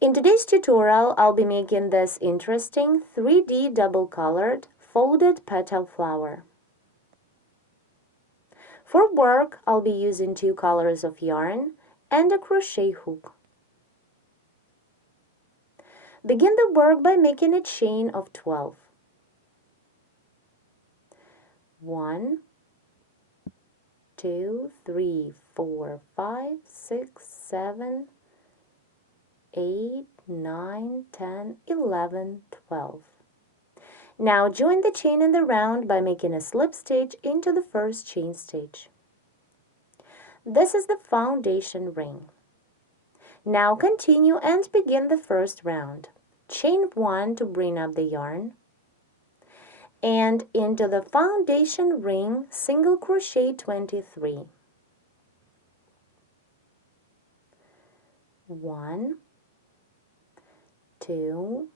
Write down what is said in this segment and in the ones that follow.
In today's tutorial, I'll be making this interesting 3D double-colored folded petal flower. For work, I'll be using 2 colors of yarn and a crochet hook. Begin the work by making a chain of 12. 1, 2, 3, 4, 5, 6, 7, 8, 9, 10, 11, 12. Now join the chain in the round by making a slip stitch into the first chain stitch. This is the foundation ring. Now continue and begin the first round. Chain 1 to bring up the yarn, and into the foundation ring single crochet 23. 1, 2,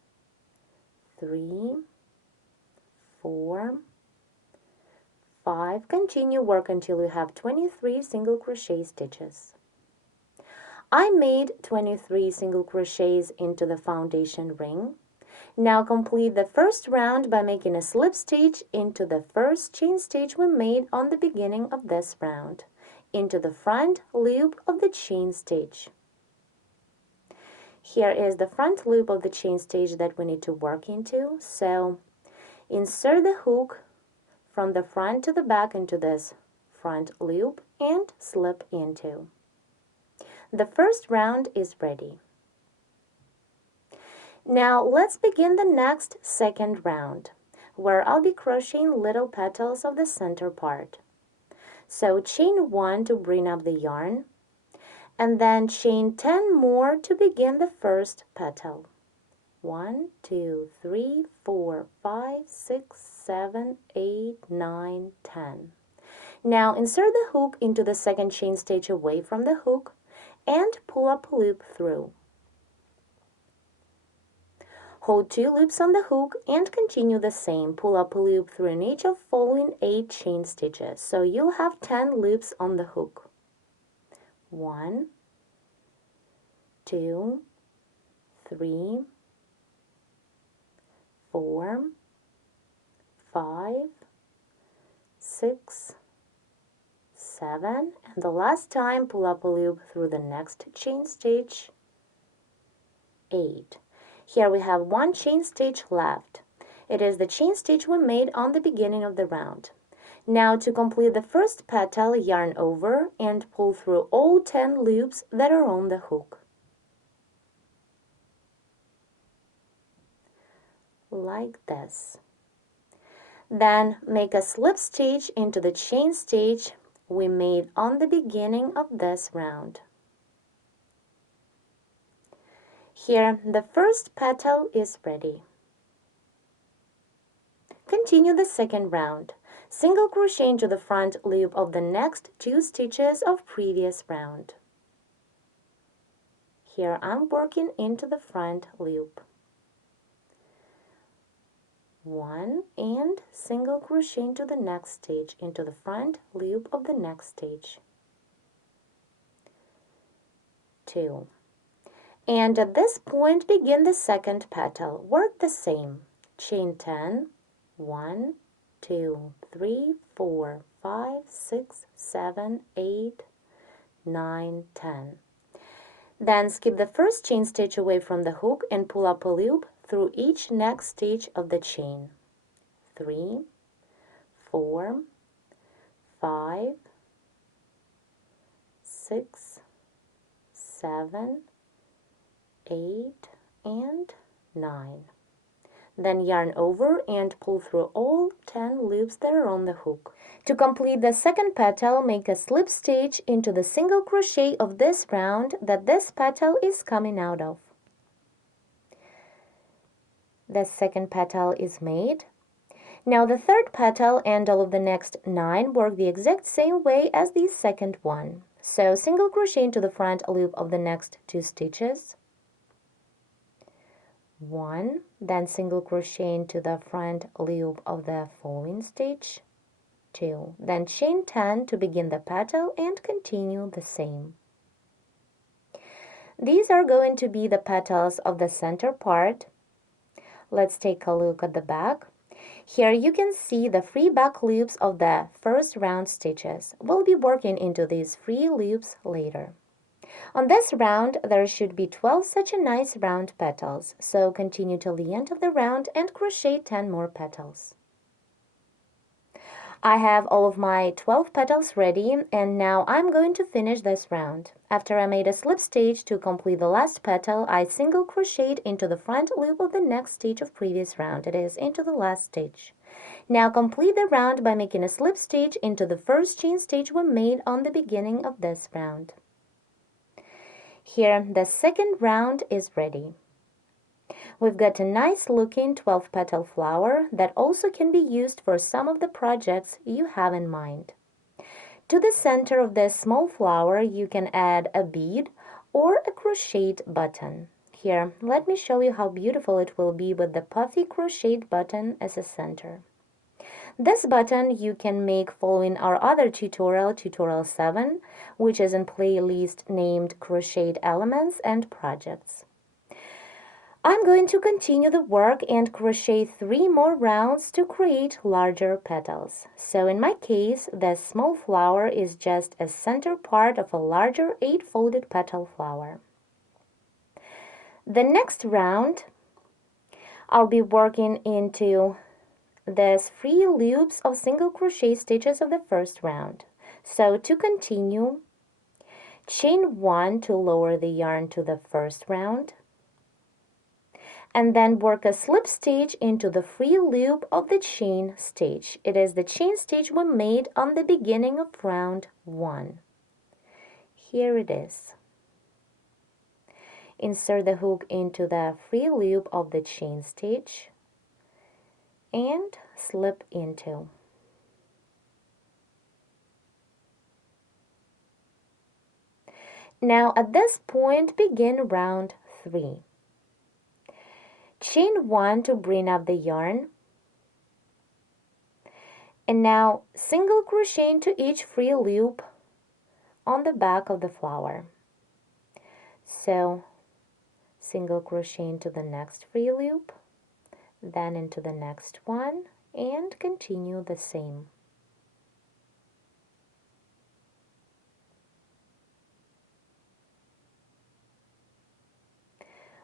3, 4, 5. Continue work until you have 23 single crochet stitches. I made 23 single crochets into the foundation ring. Now complete the first round by making a slip stitch into the first chain stitch we made on the beginning of this round, into the front loop of the chain stitch. Here is the front loop of the chain stitch that we need to work into. So insert the hook from the front to the back into this front loop and slip into. The first round is ready. Now let's begin the next second round, where I'll be crocheting little petals of the center part. So chain 1 to bring up the yarn, and then chain 10 more to begin the first petal. 1, 2, 3, 4, 5, 6, 7, 8, 9, 10. Now insert the hook into the second chain stitch away from the hook and pull up a loop through. Hold 2 loops on the hook and continue the same. Pull up a loop through in each of following 8 chain stitches. So you'll have 10 loops on the hook. 1, 2, 3, 4, 5, 6, 7, and the last time pull up a loop through the next chain stitch, 8. Here we have 1 chain stitch left. It is the chain stitch we made on the beginning of the round. Now to complete the first petal, yarn over and pull through all 10 loops that are on the hook. Like this. Then make a slip stitch into the chain stitch we made on the beginning of this round. Here the first petal is ready. Continue the second round. Single crochet into the front loop of the next 2 stitches of previous round. Here I'm working into the front loop. 1 and single crochet into the next stitch into the front loop of the next stitch. 2. And at this point begin the second petal. Work the same. Chain 10, 1, 2, 3, 4, 5, 6, 7, 8, 9, 10. Then skip the first chain stitch away from the hook and pull up a loop through each next stitch of the chain. 3, 4, 5, 6, 7, 8, and 9. Then yarn over and pull through all 10 loops that are on the hook. To complete the second petal, make a slip stitch into the single crochet of this round that this petal is coming out of. The second petal is made. Now the third petal and all of the next 9 work the exact same way as the second one. So single crochet into the front loop of the next 2 stitches. 1, then single crochet into the front loop of the following stitch. 2, then chain 10 to begin the petal and continue the same. These are going to be the petals of the center part. Let's take a look at the back. Here you can see the free back loops of the first round stitches. We'll be working into these free loops later. On this round, there should be 12 such a nice round petals, so continue till the end of the round and crochet 10 more petals. I have all of my 12 petals ready, and now I'm going to finish this round. After I made a slip stitch to complete the last petal, I single crocheted into the front loop of the next stitch of previous round, it is into the last stitch. Now complete the round by making a slip stitch into the first chain stitch we made on the beginning of this round. Here the second round is ready. We've got a nice looking 12 petal flower that also can be used for some of the projects you have in mind. To the center of this small flower you can add a bead or a crocheted button. Here, let me show you how beautiful it will be with the puffy crocheted button as a center. This button you can make following our other tutorial, tutorial 7, which is in playlist named Crocheted Elements and Projects. I'm going to continue the work and crochet 3 more rounds to create larger petals. So in my case, the small flower is just a center part of a larger 8-folded petal flower. The next round, I'll be working into these free loops of single crochet stitches of the first round. So to continue, chain 1 to lower the yarn to the first round, and then work a slip stitch into the free loop of the chain stitch. It is the chain stitch we made on the beginning of round 1. Here it is. Insert the hook into the free loop of the chain stitch and slip into. Now at this point begin round 3. Chain 1 to bring up the yarn, and now single crochet into each free loop on the back of the flower. So single crochet into the next free loop, then into the next one, and continue the same.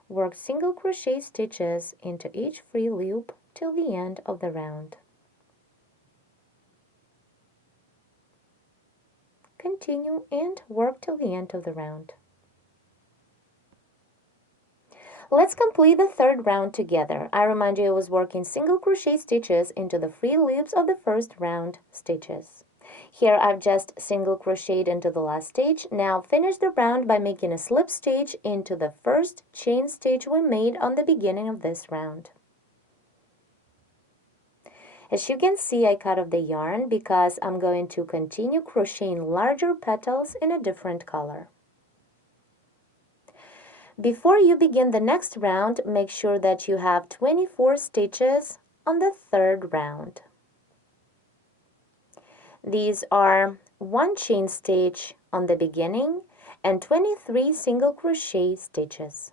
Work single crochet stitches into each free loop till the end of the round. Continue and work till the end of the round. Let's complete the third round together. I remind you I was working single crochet stitches into the free loops of the first round stitches. Here I've just single crocheted into the last stitch. Now finish the round by making a slip stitch into the first chain stitch we made on the beginning of this round. As you can see, I cut off the yarn because I'm going to continue crocheting larger petals in a different color. Before you begin the next round, make sure that you have 24 stitches on the third round. These are 1 chain stitch on the beginning and 23 single crochet stitches.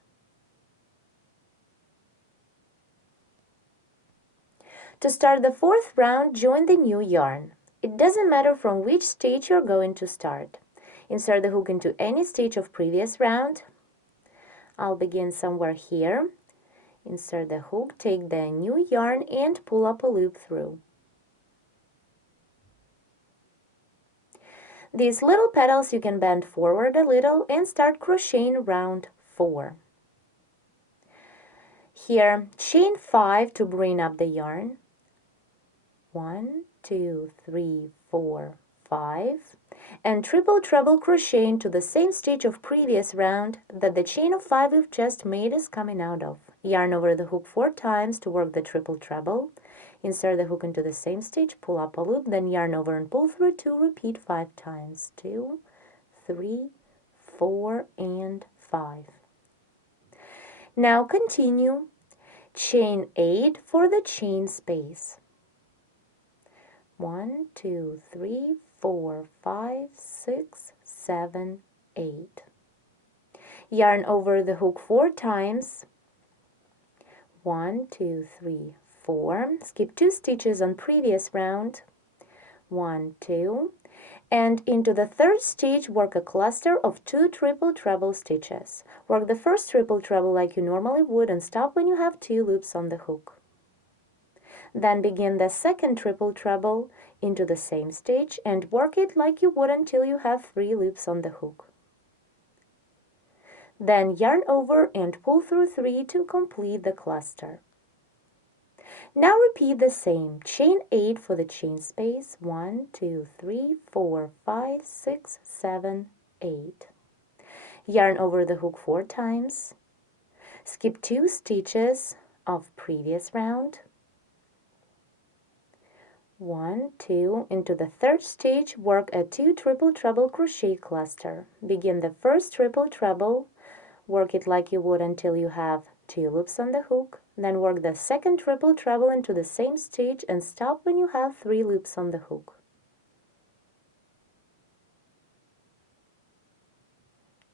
To start the fourth round, join the new yarn. It doesn't matter from which stitch you're going to start. Insert the hook into any stitch of previous round. I'll begin somewhere here. Insert the hook, take the new yarn and pull up a loop through. These little petals you can bend forward a little and start crocheting round 4. Here, chain 5 to bring up the yarn. 1, 2, 3, 4, 5, and triple treble crochet into the same stitch of previous round that the chain of 5 we've just made is coming out of. Yarn over the hook 4 times to work the triple treble. Insert the hook into the same stitch, pull up a loop, then yarn over and pull through 2, repeat 5 times. 2, 3, 4, and 5. Now continue. Chain 8 for the chain space. 1, 2, 3, 4, 5, 6, 7, 8. Yarn over the hook 4 times. 1, 2, 3, 4. Skip 2 stitches on previous round. 1, 2. And into the third stitch, work a cluster of 2 triple treble stitches. Work the first triple treble like you normally would and stop when you have 2 loops on the hook. Then begin the second triple treble into the same stitch and work it like you would until you have 3 loops on the hook. Then yarn over and pull through 3 to complete the cluster. Now repeat the same. Chain 8 for the chain space. 1, 2, 3, 4, 5, 6, 7, 8. Yarn over the hook 4 times. Skip 2 stitches of previous round. 1, 2. Into the third stitch, work a 2 triple treble crochet cluster. Begin the first triple treble. Work it like you would until you have 2 loops on the hook. Then work the second triple treble into the same stitch and stop when you have 3 loops on the hook.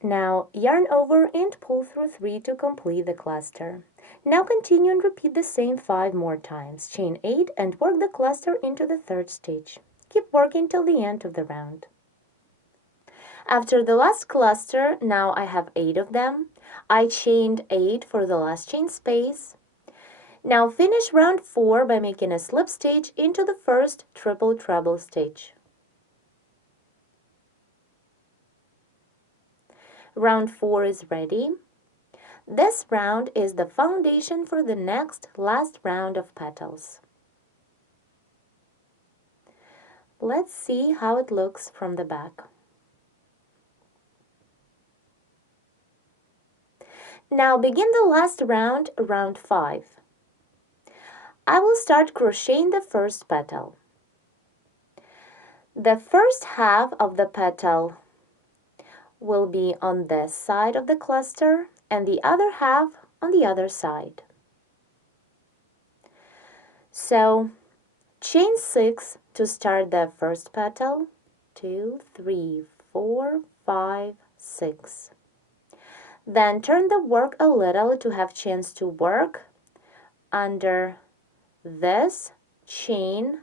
Now yarn over and pull through 3 to complete the cluster. Now continue and repeat the same 5 more times. Chain 8 and work the cluster into the third stitch. Keep working till the end of the round. After the last cluster, now I have 8 of them. I chained 8 for the last chain space. Now finish round 4 by making a slip stitch into the first triple treble stitch. Round 4 is ready. This round is the foundation for the next last round of petals. Let's see how it looks from the back. Now begin the last round, round 5. I will start crocheting the first petal. The first half of the petal will be on this side of the cluster and the other half on the other side. So chain 6 to start the first petal. 2, 3, 4, 5, 6. Then turn the work a little to have chance to work under this chain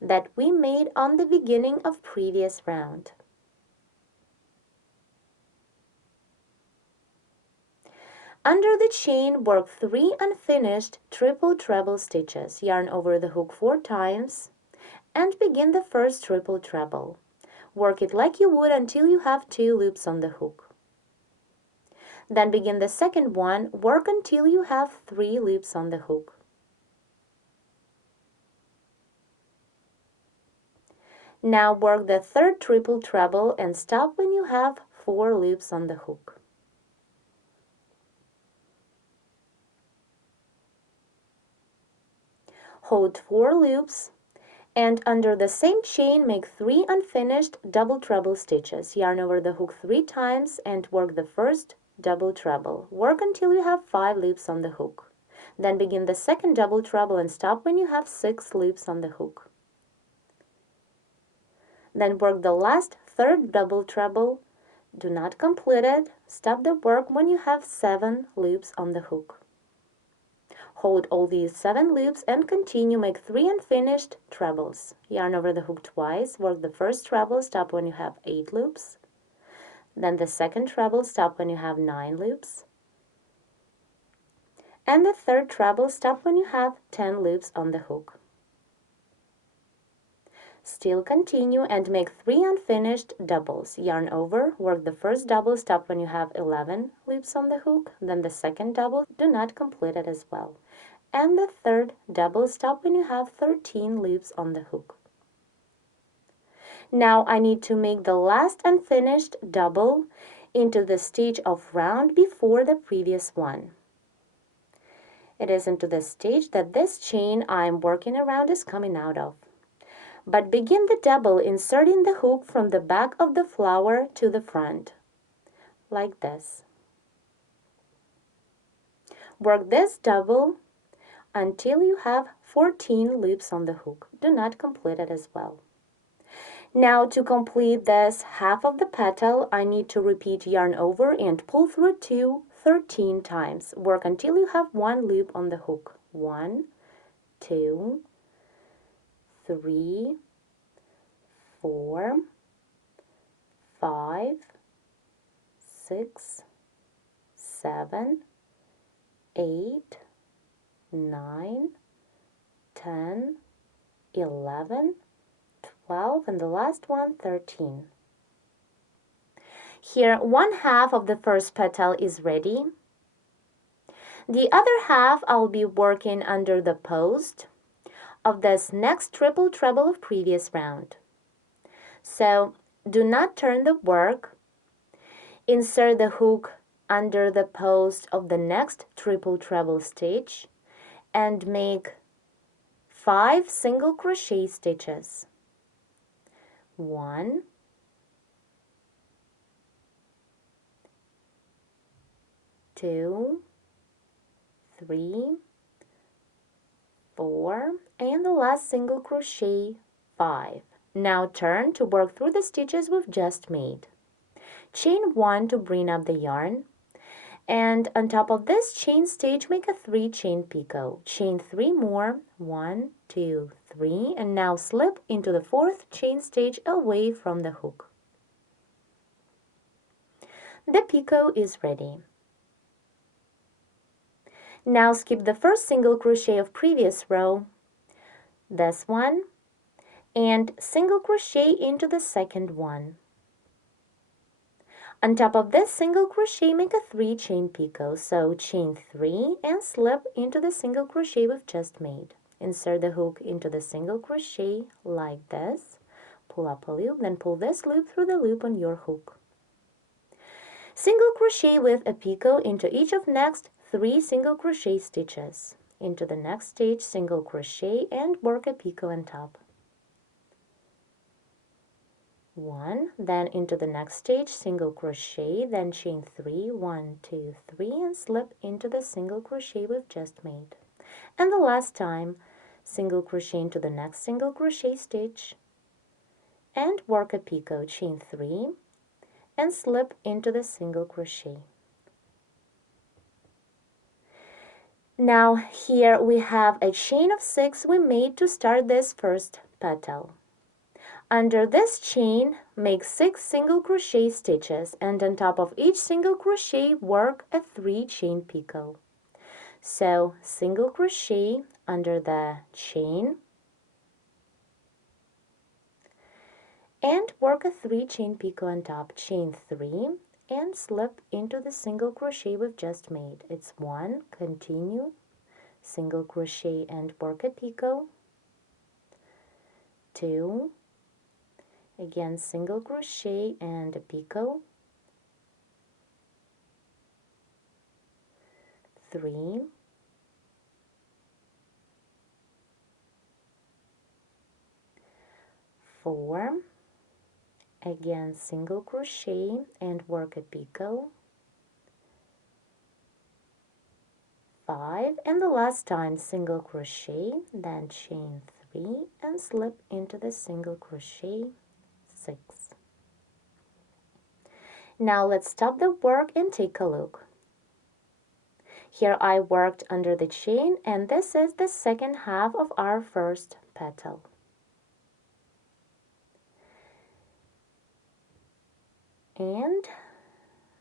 that we made on the beginning of previous round. Under the chain, work 3 unfinished triple treble stitches. Yarn over the hook 4 times and begin the first triple treble. Work it like you would until you have 2 loops on the hook. Then begin the second one, work until you have 3 loops on the hook. Now work the third triple treble and stop when you have 4 loops on the hook. Hold 4 loops and under the same chain make 3 unfinished double treble stitches. Yarn over the hook 3 times and work the first double treble. Work until you have 5 loops on the hook. Then begin the second double treble and stop when you have 6 loops on the hook. Then work the last third double treble. Do not complete it. Stop the work when you have 7 loops on the hook. Hold all these 7 loops and continue. Make 3 unfinished trebles. Yarn over the hook twice. Work the first treble, stop when you have 8 loops. Then the second treble, stop when you have 9 loops. And the third treble, stop when you have 10 loops on the hook. Still continue and make 3 unfinished doubles. Yarn over, work the first double, stop when you have 11 loops on the hook. Then the second double, do not complete it as well. And the third double, stop when you have 13 loops on the hook. Now I need to make the last unfinished double into the stitch of round before the previous one. It is into the stitch that this chain I'm working around is coming out of. But begin the double inserting the hook from the back of the flower to the front, like this. Work this double until you have 14 loops on the hook. Do not complete it as well. Now to complete this half of the petal, I need to repeat yarn over and pull through 13 times. Work until you have one loop on the hook. 1, 2, 3, 4, 5, 6, 7, 8, 9, 10, 11, 12, and the last one, 13. Here, one half of the first petal is ready. The other half I'll be working under the post of this next triple treble of previous round. So do not turn the work. Insert the hook under the post of the next triple treble stitch and make 5 single crochet stitches. 1, 2, 3, 4, and the last single crochet, 5. Now turn to work through the stitches we've just made. Chain 1 to bring up the yarn, and on top of this chain stitch make a 3 chain picot. Chain 3 more, 1, 2, 3, and now slip into the 4th chain stitch away from the hook. The picot is ready. Now skip the first single crochet of previous row, this one, and single crochet into the second one. On top of this single crochet, make a 3 chain picot. So chain 3 and slip into the single crochet we've just made. Insert the hook into the single crochet like this. Pull up a loop, then pull this loop through the loop on your hook. Single crochet with a picot into each of next 3 single crochet stitches. Into the next stitch, single crochet and work a picot on top. 1, then into the next stitch, single crochet, then chain 3, 1, 2, 3, and slip into the single crochet we've just made. And the last time, single crochet into the next single crochet stitch and work a picot, chain 3, and slip into the single crochet. Now here we have a chain of 6 we made to start this first petal. Under this chain, make 6 single crochet stitches, and on top of each single crochet, work a 3 chain picot. So single crochet under the chain and work a 3 chain picot on top, chain 3 and slip into the single crochet we've just made. It's 1, continue, single crochet and work a picot, 2, again single crochet and a picot, 3, 4, again single crochet and work a picot, 5, and the last time single crochet, then chain 3 and slip into the single crochet, 6. Now let's stop the work and take a look. Here I worked under the chain, and this is the second half of our first petal. And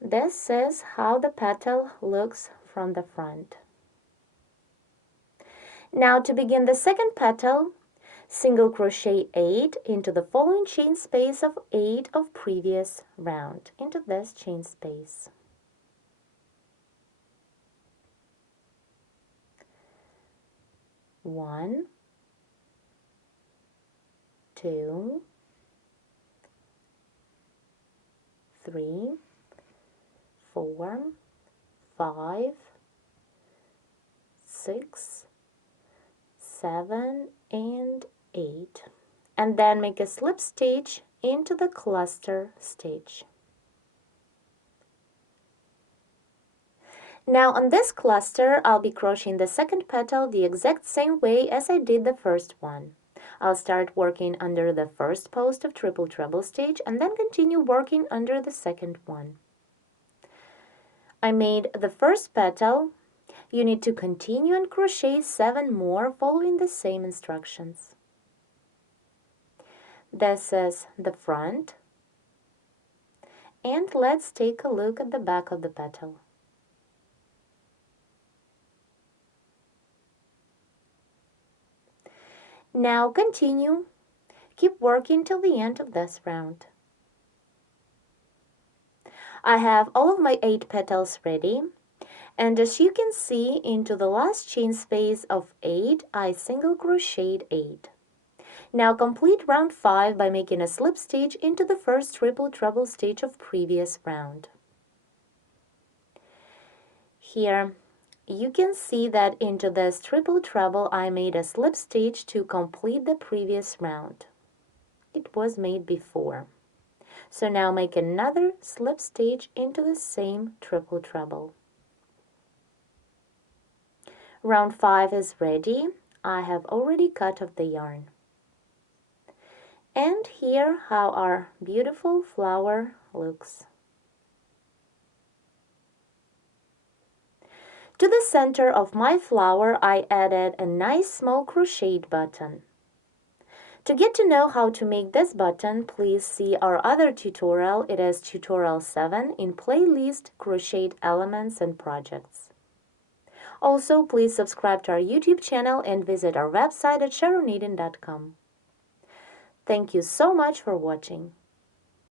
this is how the petal looks from the front. Now to begin the second petal, single crochet 8 into the following chain space of 8 of previous round, into this chain space. One, 2, 3, 4, 5, 6, 7, and 8, and then make a slip stitch into the cluster stitch. Now on this cluster, I'll be crocheting the second petal the exact same way as I did the first one. I'll start working under the first post of triple treble stitch and then continue working under the second one. I made the first petal. You need to continue and crochet 7 more following the same instructions. This is the front. And let's take a look at the back of the petal. Now continue. Keep working till the end of this round. I have all of my 8 petals ready, and as you can see, into the last chain space of 8, I single crocheted 8. Now complete round 5 by making a slip stitch into the first triple treble stitch of previous round. Here you can see that into this triple treble I made a slip stitch to complete the previous round. It was made before. So now make another slip stitch into the same triple treble. Round 5 is ready. I have already cut off the yarn. And here how our beautiful flower looks. To the center of my flower, I added a nice small crocheted button. To get to know how to make this button, please see our other tutorial. It is tutorial 7 in playlist Crochet Elements and Projects. Also, please subscribe to our YouTube channel and visit our website at sharoneden.com. Thank you so much for watching.